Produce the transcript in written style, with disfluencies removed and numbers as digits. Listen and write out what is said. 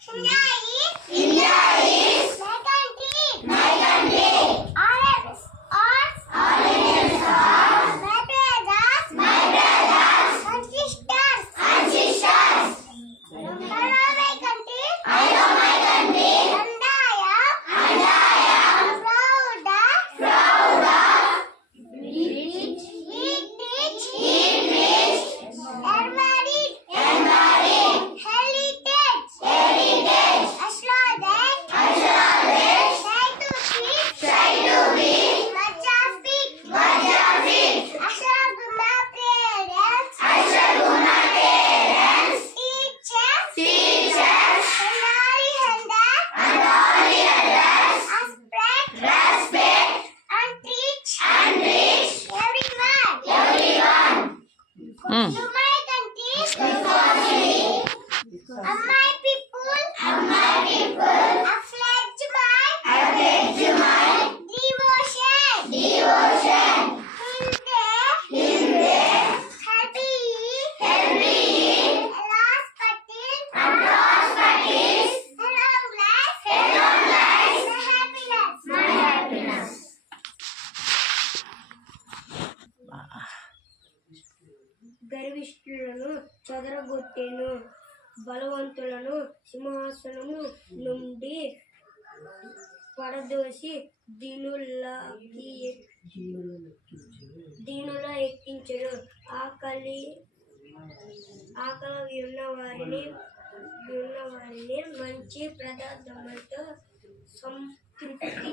India is my country. All Indians are my brothers and sisters. Hello my country. And I am proud of eat rich, embodied heritage. Astrology, try to be much of it. Ashaguma parents, teachers, and all the others, respect and teach everyone. To my country, and my people, I pledge my devotion. Hinde, happy, Elas Patil, and long life, my happiness. గర్విష్ఠులను చెదరగొట్టెను, బలవంతులను సింహాసనము నుండి పడదోసి దీనుల ఎక్కించెను. ఆకలి ఉన్నవారిని మంచి పదార్థములతో సంతృప్తి